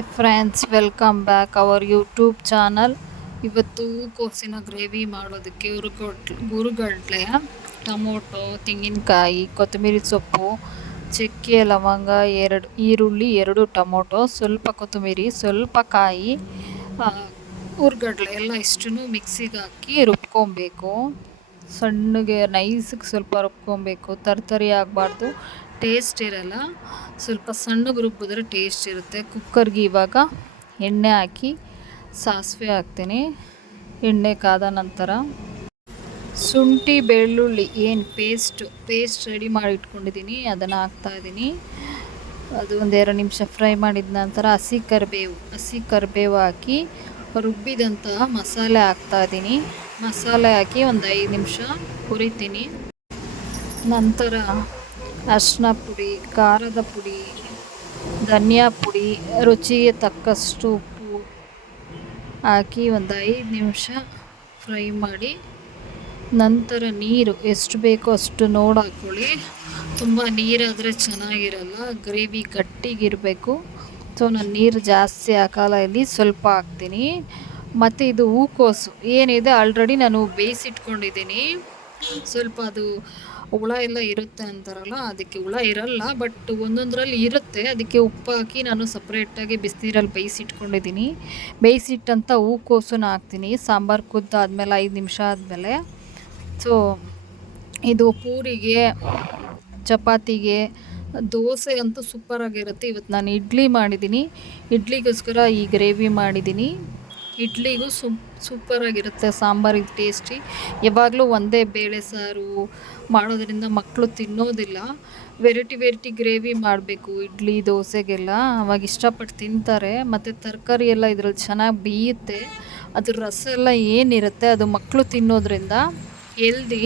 Hi friends, welcome back our YouTube channel. ಇವತ್ತು ಕೋಸಿನ gravy ಮಾಡೋದಕ್ಕೆ ಹುರುಗಡ್ಲೆ, ಟೊಮೊಟೊ, ತೆಂಗಿನಕಾಯಿ, ಕೊತ್ತಂಬರಿ ಸೊಪ್ಪು, ಚಕ್ಕೆ, ಲವಂಗ, 2 ಈರುಳ್ಳಿ, 2 ಟೊಮೊಟೊ, ಸ್ವಲ್ಪ ಕೊತ್ತಂಬರಿ, ಸ್ವಲ್ಪ ಕಾಯಿ, ಹುರುಗಡ್ಲೆ ಎಲ್ಲ ಇಷ್ಟನ್ನು ಮಿಕ್ಸಿಗೆ ಹಾಕಿ ರುಬ್ಕೊಬೇಕು. ಸಣ್ಣಗೆ ನೈಸಿಗೆ ಸ್ವಲ್ಪ ರುಬ್ಕೊಬೇಕು. ತರ್ತರಿ ಆಗಬಾರ್ದು, ಟೇಸ್ಟ್ ಇರಲ್ಲ. ಸ್ವಲ್ಪ ಸಣ್ಣಗೆ ರುಬ್ಬಿದ್ರೆ ಟೇಸ್ಟ್ ಇರುತ್ತೆ. ಕುಕ್ಕರ್ಗೆ ಇವಾಗ ಎಣ್ಣೆ ಹಾಕಿ ಸಾಸಿವೆ ಹಾಕ್ತೀನಿ. ಎಣ್ಣೆ ಕಾದ ನಂತರ ಶುಂಠಿ ಬೆಳ್ಳುಳ್ಳಿ ಏನು ಪೇಸ್ಟ್ ರೆಡಿ ಮಾಡಿ ಇಟ್ಕೊಂಡಿದ್ದೀನಿ, ಅದನ್ನು ಹಾಕ್ತಾಯಿದ್ದೀನಿ. ಅದು ಒಂದು 2 ನಿಮಿಷ ಫ್ರೈ ಮಾಡಿದ ನಂತರ ಹಸಿ ಕರಿಬೇವು ಹಾಕಿ ರುಬ್ಬಿದಂತಹ ಮಸಾಲೆ ಹಾಕ್ತಾಯಿದ್ದೀನಿ. ಮಸಾಲೆ ಹಾಕಿ ಒಂದು 5 ನಿಮಿಷ ಹುರಿತೀನಿ. ನಂತರ ಅರಿಶಿನ ಪುಡಿ, ಖಾರದ ಪುಡಿ, ಧನಿಯಾ ಪುಡಿ, ರುಚಿಗೆ ತಕ್ಕಷ್ಟು ಉಪ್ಪು ಹಾಕಿ ಒಂದು 5 ನಿಮಿಷ ಫ್ರೈ ಮಾಡಿ, ನಂತರ ನೀರು ಎಷ್ಟು ಬೇಕೋ ಅಷ್ಟು ನೋಡಿ ಹಾಕ್ಕೊಳ್ಳಿ. ತುಂಬ ನೀರಾದರೆ ಚೆನ್ನಾಗಿರಲ್ಲ, ಗ್ರೇವಿ ಗಟ್ಟಿಗಿರಬೇಕು. ಸೊ ನಾನು ನೀರು ಜಾಸ್ತಿ ಹಾಕಲ್ಲ, ಇಲ್ಲಿ ಸ್ವಲ್ಪ ಹಾಕ್ತೀನಿ. ಮತ್ತು ಇದು ಹೂಕೋಸು ಏನಿದೆ ಆಲ್ರೆಡಿ ನಾನು ಬೇಯಿಸಿಟ್ಕೊಂಡಿದ್ದೀನಿ. ಸ್ವಲ್ಪ ಅದು ಹುಳ ಎಲ್ಲ ಇರುತ್ತೆ ಅಂತಾರಲ್ಲ, ಅದಕ್ಕೆ ಹುಳ ಇರಲ್ಲ, ಬಟ್ ಒಂದೊಂದರಲ್ಲಿ ಇರುತ್ತೆ. ಅದಕ್ಕೆ ಉಪ್ಪು ಹಾಕಿ ನಾನು ಸಪ್ರೇಟಾಗಿ ಬಿಸಿನೀರಲ್ಲಿ ಬೇಯಿಸಿಟ್ಕೊಂಡಿದ್ದೀನಿ. ಬೇಯಿಸಿಟ್ಟಂಥ ಹೂಕೋಸನ್ನ ಹಾಕ್ತೀನಿ ಸಾಂಬಾರು ಕುದ್ದಾದ್ಮೇಲೆ 5 ನಿಮಿಷ ಆದಮೇಲೆ. ಸೊ ಇದು ಪೂರಿಗೆ, ಚಪಾತಿಗೆ, ದೋಸೆ ಅಂತೂ ಸೂಪರಾಗಿರುತ್ತೆ. ಇವತ್ತು ನಾನು ಇಡ್ಲಿ ಮಾಡಿದ್ದೀನಿ, ಇಡ್ಲಿಗೋಸ್ಕರ ಈ ಗ್ರೇವಿ ಮಾಡಿದ್ದೀನಿ. ಇಡ್ಲಿಗೂ ಸೂಪರಾಗಿರುತ್ತೆ ಸಾಂಬಾರಿಗೆ ಟೇಸ್ಟಿ. ಯಾವಾಗಲೂ ಒಂದೇ ಬೇಳೆ ಸಾರು ಮಾಡೋದ್ರಿಂದ ಮಕ್ಕಳು ತಿನ್ನೋದಿಲ್ಲ. ವೆರೈಟಿ ಗ್ರೇವಿ ಮಾಡಬೇಕು ಇಡ್ಲಿ ದೋಸೆಗೆಲ್ಲ, ಅವಾಗ ಇಷ್ಟಪಟ್ಟು ತಿಂತಾರೆ. ಮತ್ತು ತರಕಾರಿ ಎಲ್ಲ ಇದ್ರಲ್ಲಿ ಚೆನ್ನಾಗಿ ಬೇಯುತ್ತೆ. ಅದ್ರ ರಸ ಎಲ್ಲ ಏನಿರುತ್ತೆ ಅದು ಮಕ್ಕಳು ತಿನ್ನೋದ್ರಿಂದ ಹೆಲ್ದಿ.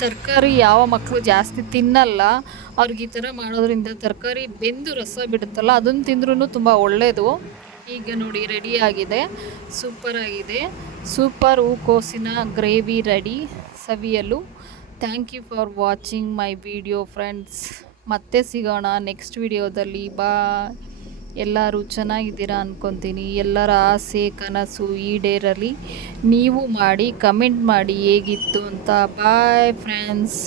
ತರಕಾರಿ ಯಾವ ಮಕ್ಕಳು ಜಾಸ್ತಿ ತಿನ್ನಲ್ಲ, ಅವ್ರಿಗೆ ಈ ಥರ ಮಾಡೋದ್ರಿಂದ ತರಕಾರಿ ಬೆಂದು ರಸ ಬಿಡುತ್ತಲ್ಲ, ಅದನ್ನು ತಿಂದ್ರೂ ತುಂಬ ಒಳ್ಳೆಯದು. ಈಗ ನೋಡಿ ರೆಡಿಯಾಗಿದೆ, ಸೂಪರಾಗಿದೆ. ಸೂಪರ್ ಹೂಕೋಸಿನ ಗ್ರೇವಿ ರೆಡಿ ಸವಿಯಲು. Thank you for watching my video friends. ಮತ್ತೆ ಸಿಗೋಣ ನೆಕ್ಸ್ಟ್ ವಿಡಿಯೋದಲ್ಲಿ. ಬಾಯ್. ಎಲ್ಲರೂ ಚೆನ್ನಾಗಿದ್ದೀರಾ ಅಂದ್ಕೊತೀನಿ. ಎಲ್ಲರ ಆಸೆ ಕನಸು ಈಡೇರಲಿ. ನೀವು ಮಾಡಿ ಕಮೆಂಟ್ ಮಾಡಿ ಹೇಗಿತ್ತು ಅಂತ. Bye friends.